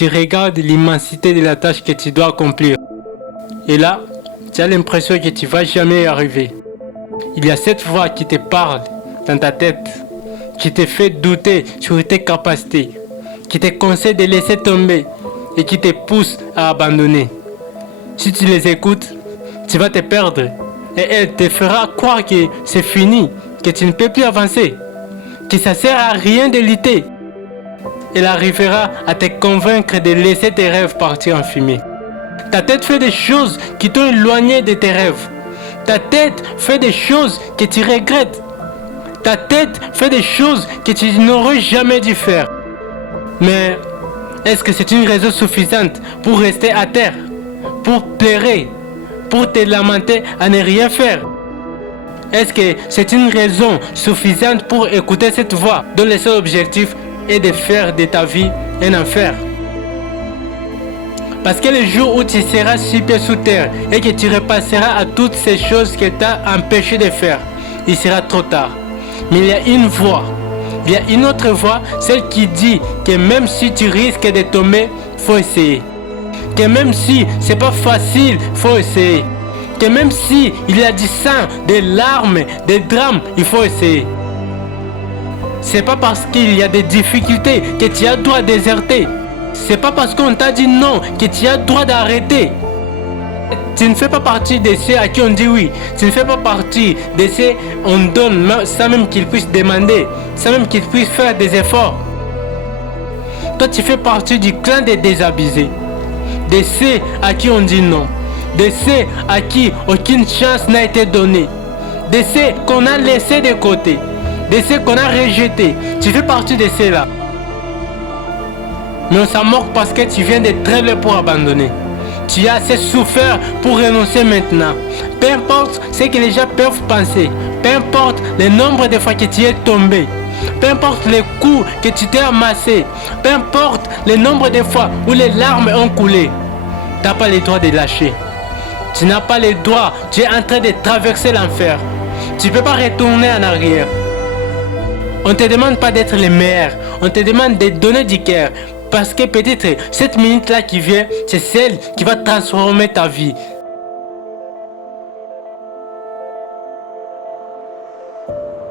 tu regardes l'immensité de la tâche que tu dois accomplir. Et là, tu as l'impression que tu ne vas jamais y arriver. Il y a cette voix qui te parle dans ta tête, qui te fait douter sur tes capacités, qui te conseille de laisser tomber et qui te pousse à abandonner. Si tu les écoutes, tu vas te perdre et elle te fera croire que c'est fini, que tu ne peux plus avancer, que ça ne sert à rien de lutter. Elle arrivera à te convaincre de laisser tes rêves partir en fumée. Ta tête fait des choses qui t'ont éloigné de tes rêves. Ta tête fait des choses que tu regrettes. Ta tête fait des choses que tu n'aurais jamais dû faire. Mais est-ce que c'est une raison suffisante pour rester à terre, pour pleurer, pour te lamenter à ne rien faire? Est-ce que c'est une raison suffisante pour écouter cette voix dont le seul objectif est de faire de ta vie un enfer? Parce que le jour où tu seras sur pied sous terre et que tu repasseras à toutes ces choses que tu as empêché de faire, il sera trop tard. Mais il y a une voix, il y a une autre voix, celle qui dit que même si tu risques de tomber, il faut essayer. Que même si c'est pas facile, il faut essayer. Que même si il y a du sang, des larmes, des drames, il faut essayer. C'est pas parce qu'il y a des difficultés que tu as le droit de déserter. C'est pas parce qu'on t'a dit non que tu as le droit d'arrêter. Tu ne fais pas partie de ceux à qui on dit oui. Tu ne fais pas partie de ceux on donne sans même qu'ils puissent demander, sans même qu'ils puissent faire des efforts. Toi, tu fais partie du clan des désabusés, de ceux à qui on dit non, de ceux à qui aucune chance n'a été donnée, de ceux qu'on a laissés de côté, de ceux qu'on a rejetés. Tu fais partie de ceux-là. Mais on s'en moque parce que tu viens de très loin pour abandonner. Tu as assez souffert pour renoncer maintenant. Peu importe ce que les gens peuvent penser, peu importe le nombre de fois que tu es tombé, peu importe les coups que tu t'es amassé, peu importe le nombre de fois où les larmes ont coulé, tu n'as pas le droit de lâcher. Tu n'as pas le droit, tu es en train de traverser l'enfer. Tu ne peux pas retourner en arrière. On ne te demande pas d'être le meilleur, on te demande de donner du cœur. Parce que peut-être cette minute-là qui vient, c'est celle qui va transformer ta vie.